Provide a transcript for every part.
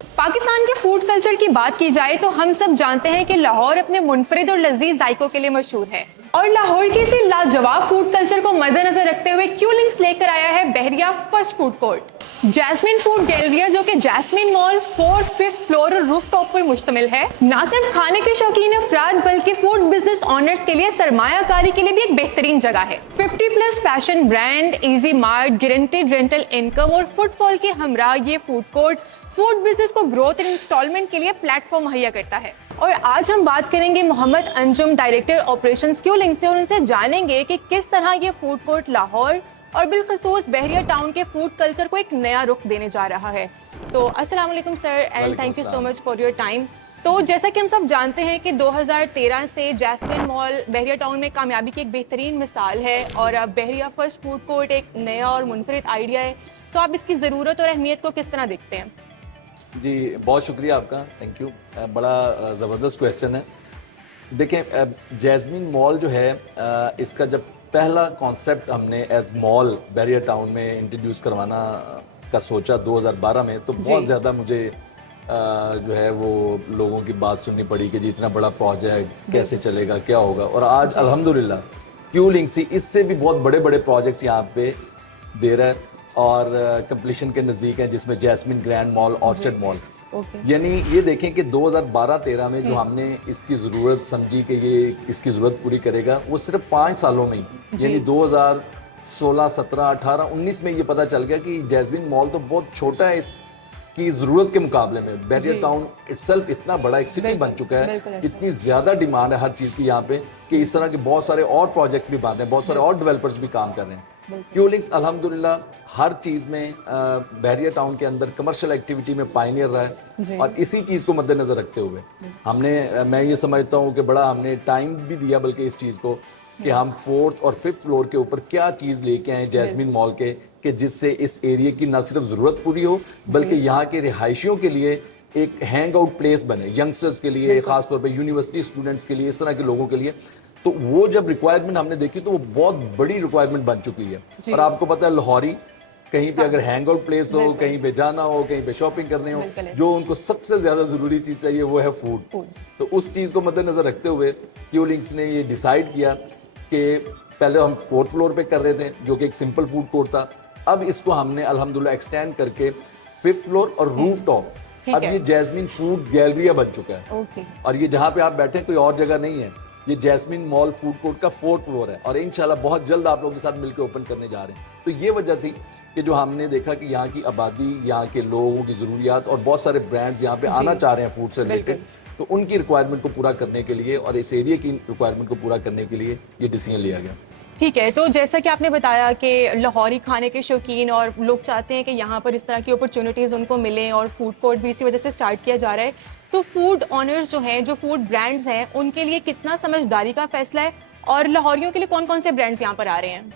पाकिस्तान के food culture की बात की जाए तो हम सब जानते हैं कि लाहौर अपने मुनफरिद और लजीज जायकों के लिए मशहूर है। और लाहौर के इसी लाजवाब फूड कल्चर को मद्देनजर रखते हुए क्यू लिंक्स लेकर आया है Bahria first food court. Jasmine food galleria, जो कि Jasmine mall 4th 5th floor और रूफ टॉप पर मुश्तमिल है, न सिर्फ खाने के शौकीन अफराद बल्कि फूड बिजनेस ऑनर्स के लिए सरमायाकारी के लिए भी एक बेहतरीन जगह है। 50+ fashion brand, easy mart, guaranteed rental income और फुटफॉल के हमरा ये फूड कोर्ट फूड बिजनेस को ग्रोथ एंड इंस्टॉलमेंट के लिए प्लेटफॉर्म मुहैया करता है। और आज हम बात करेंगे Mohammad Anjum, director operations Q link से, और उनसे जानेंगे कि किस तरह ये फूड कोर्ट लाहौर और बिलखसूस बहरिया टाउन के फूड कल्चर को एक नया रुख देने जा रहा है। तो अस्सलाम वालेकुम sir, and thank you so much for your time. तो जैसा कि हम सब जानते हैं कि 2013 से जैस्मिन मॉल बहरिया टाउन में कामयाबी की एक बेहतरीन मिसाल है और अब बहरिया फर्स्ट फूड कोर्ट एक नया और मुनफरिद आइडिया है। तो आप इसकी ज़रूरत और अहमियत को किस तरह देखते हैं? जी बहुत शुक्रिया आपका, थैंक यू। बड़ा ज़बरदस्त क्वेश्चन है। देखें, जैस्मिन मॉल जो है, इसका जब पहला कॉन्सेप्ट हमने एज मॉल बहरिया टाउन में इंट्रोड्यूस करवाना का सोचा 2012 में, तो बहुत ज़्यादा मुझे जो है वो लोगों की बात सुननी पड़ी कि जी इतना बड़ा प्रोजेक्ट कैसे चलेगा, क्या होगा। और आज अल्हम्दुलिल्लाह क्यू लिंक सी इससे भी बहुत बड़े बड़े प्रोजेक्ट्स यहाँ पे दे रहा है और कंप्लीशन के नज़दीक है, जिसमें Jasmine Grand Mall, Orchard Mall. यानी ये देखें कि 2012-13 में जो हमने इसकी ज़रूरत समझी कि ये इसकी ज़रूरत पूरी करेगा, वो सिर्फ 5 सालों में ही, यानी 2016, 17, 18, 19 में ये पता चल गया कि जैस्मिन मॉल तो बहुत छोटा है इसकी ज़रूरत के मुकाबले में। बहरिया टाउन इटसेल्फ इतना बड़ा एक सिटी बन चुका है, इतनी ज़्यादा डिमांड है हर चीज़ की यहाँ पे कि इस तरह के बहुत सारे और प्रोजेक्ट्स भी बन रहे हैं, बहुत सारे और डेवलपर्स भी काम कर रहे हैं। क्यू लिंक्स अल्हम्दुलिल्लाह हर चीज़ में बहरिया टाउन के अंदर कमर्शियल एक्टिविटी में पायनियर रहा है और इसी चीज़ को मद्देनजर रखते हुए हमने, मैं ये समझता हूँ कि बड़ा हमने टाइम भी दिया बल्कि इस चीज़ को कि हम 4th और 5th फ्लोर के ऊपर क्या चीज़ लेके आए जैस्मिन मॉल के, कि जिससे इस एरिया की न सिर्फ ज़रूरत पूरी हो बल्कि यहाँ के रिहायशियों के लिए एक हैंग आउट प्लेस बने, यंगस्टर्स के लिए, ख़ासतौर पर यूनिवर्सिटी स्टूडेंट्स के लिए, इस तरह के लोगों के लिए। तो वो जब रिक्वायरमेंट हमने देखी तो वो बहुत बड़ी रिक्वायरमेंट बन चुकी है। और आपको पता है लाहौरी कहीं पे अगर हैंग आउट प्लेस हो, कहीं पे जाना हो, कहीं पे शॉपिंग करने हो, जो उनको सबसे ज्यादा जरूरी चीज चाहिए वो है फूड। तो उस चीज को मद्देनजर रखते हुए क्यू लिंक्स ने ये डिसाइड किया कि पहले हम 4th फ्लोर पे कर रहे थे जो कि एक सिंपल फूड कोर्ट था, अब इसको हमने अल्हम्दुलिल्लाह एक्सटेंड करके 5th फ्लोर और रूफ टॉप, अब ये जैस्मिन फूड गैलरिया बन चुका है। और ये जहाँ पे आप बैठे कोई और जगह नहीं है, ये जैस्मिन मॉल फूड कोर्ट का 4th फ्लोर है और इंशाल्लाह बहुत जल्द आप लोगों के साथ मिलकर ओपन करने जा रहे हैं। तो ये वजह थी कि जो हमने देखा कि यहाँ की आबादी, यहाँ के लोगों की ज़रूरियात और बहुत सारे ब्रांड्स यहाँ पे आना चाह रहे हैं फूड से रिलेटेड, तो उनकी रिक्वायरमेंट को पूरा करने के लिए और इस एरिया की रिक्वायरमेंट को पूरा करने के लिए ये डिसीजन लिया गया। ठीक है, तो जैसा कि आपने बताया कि लाहौरी खाने के शौकीन और लोग चाहते हैं कि यहाँ पर इस तरह की अपॉर्चुनिटीज़ उनको मिलें और फूड कोर्ट भी इसी वजह से स्टार्ट किया जा रहा है, तो फूड ऑनर्स जो हैं, जो फूड ब्रांड्स हैं, उनके लिए कितना समझदारी का फैसला है और लाहौरियों के लिए कौन कौन से ब्रांड्स यहाँ पर आ रहे हैं?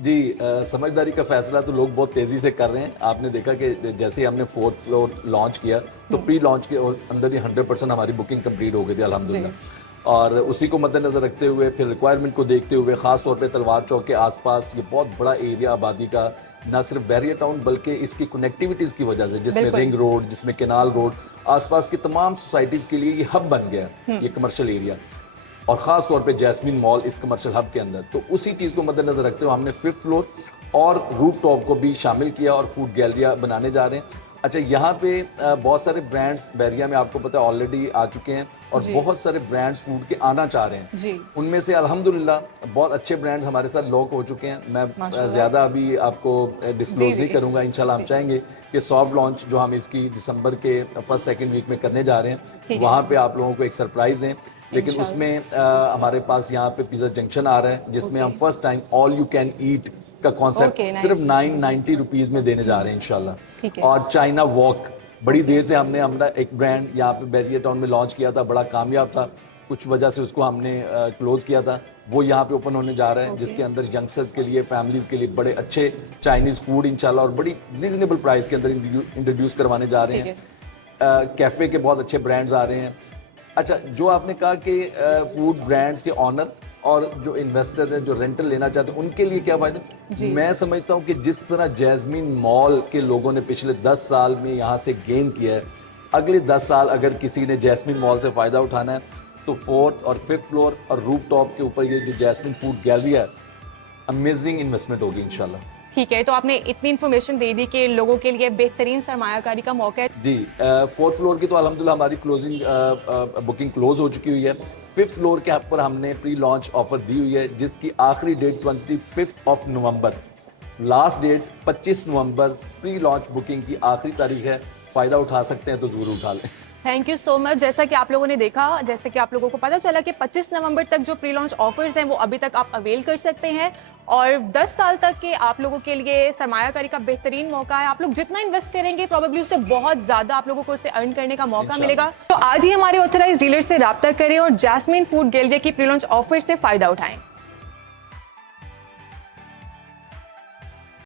जी, समझदारी का फैसला तो लोग बहुत तेज़ी से कर रहे हैं। आपने देखा कि जैसे ही हमने 4th फ्लोर लॉन्च किया तो प्री लॉन्च के अंदर ही 100% हमारी बुकिंग कंप्लीट हो गई थी अल्हम्दुलिल्लाह। और उसी को मद्देनजर रखते हुए, फिर रिक्वायरमेंट को देखते हुए, ख़ास तौर पे तलवार चौक के आसपास ये बहुत बड़ा एरिया आबादी का, ना सिर्फ बहरिया टाउन बल्कि इसकी कनेक्टिविटीज़ की वजह से, जिसमें रिंग रोड, जिसमें केनाल रोड, आसपास की तमाम सोसाइटीज़ के लिए ये हब बन गया, ये कमर्शियल एरिया, और ख़ास तौर पे जैस्मिन मॉल इस कमर्शियल हब के अंदर। तो उसी चीज़ को मद्देनजर रखते हुए हमने 5th फ्लोर और रूफ टॉप को भी शामिल किया और फूड गैलरिया बनाने जा रहे हैं। अच्छा, यहाँ पे बहुत सारे ब्रांड्स बहरिया में आपको पता है ऑलरेडी आ चुके हैं और बहुत सारे ब्रांड्स फूड के आना चाह रहे हैं। उनमें से अल्हम्दुलिल्लाह बहुत अच्छे ब्रांड्स हमारे साथ लॉक हो चुके हैं। मैं ज़्यादा अभी आपको डिस्क्लोज नहीं करूँगा, इंशाल्लाह हम चाहेंगे कि सॉफ्ट लॉन्च जो हम इसकी दिसंबर के 1st-2nd वीक में करने जा रहे हैं, वहाँ पे आप लोगों को एक सरप्राइज़ दें। लेकिन उसमें हमारे पास यहाँ पे पिज़्ज़ा जंक्शन आ रहा है, जिसमें हम first time all you can eat का कॉन्सेप्ट सिर्फ 990 रुपीज़ में देने जा रहे हैं इंशाल्लाह। और चाइना वॉक बड़ी देर से हमने हमारा एक ब्रांड यहाँ पे बहरिया टाउन में लॉन्च किया था, बड़ा कामयाब था, कुछ वजह से उसको हमने क्लोज किया था, वो यहाँ पे ओपन होने जा रहा है, जिसके अंदर यंगस्टर्स के लिए, फैमिलीज़ के लिए बड़े अच्छे चाइनीज़ फूड इंशाल्लाह और बड़ी रीजनेबल प्राइस के अंदर इंट्रोड्यूस करवाने जा रहे हैं। कैफ़े के बहुत अच्छे ब्रांड्स आ रहे हैं। अच्छा, जो आपने कहा कि फूड ब्रांड्स के ऑनर और जो इन्वेस्टर हैं जो रेंटल लेना चाहते हैं उनके लिए क्या फायदा, मैं समझता हूँ कि जिस तरह जैस्मिन मॉल के लोगों ने पिछले 10 साल में यहाँ से गेन किया है, अगले 10 साल अगर किसी ने जैस्मिन मॉल से फ़ायदा उठाना है तो 4th और 5th फ्लोर और रूफ टॉप के ऊपर ये जो जैस्मिन फूड गैलरी है, अमेजिंग इन्वेस्टमेंट होगी इंशाल्लाह। ठीक है, तो आपने इतनी इन्फॉर्मेशन दे दी कि लोगों के लिए बेहतरीन सरमायाकारी का मौका है। जी 4th फ्लोर की तो अल्हम्दुलिल्लाह हमारी क्लोजिंग बुकिंग क्लोज हो चुकी हुई है। 5th फ्लोर के ऊपर हमने प्री लॉन्च ऑफर दी हुई है जिसकी आखिरी डेट 25 नवंबर, लास्ट डेट 25 नवंबर, प्री लॉन्च बुकिंग की आखिरी तारीख है। फ़ायदा उठा सकते हैं तो ज़रूर उठा लें। Thank you so much. जैसा कि आप लोगों ने देखा, जैसे कि आप लोगों को पता चला कि 25 नवंबर तक जो प्री लॉन्च ऑफर्स हैं वो अभी तक आप अवेल कर सकते हैं और 10 साल तक के आप लोगों के लिए सरमायाकारी का बेहतरीन मौका है। आप लोग जितना इन्वेस्ट करेंगे प्रोबेबली उससे बहुत ज़्यादा आप लोगों को उससे अर्न करने का मौका मिलेगा। तो आज ही हमारे ऑथराइज्ड डीलर से रब्ता करें और जैस्मिन फूड गैलरी की प्री लॉन्च ऑफर से फ़ायदा उठाएं।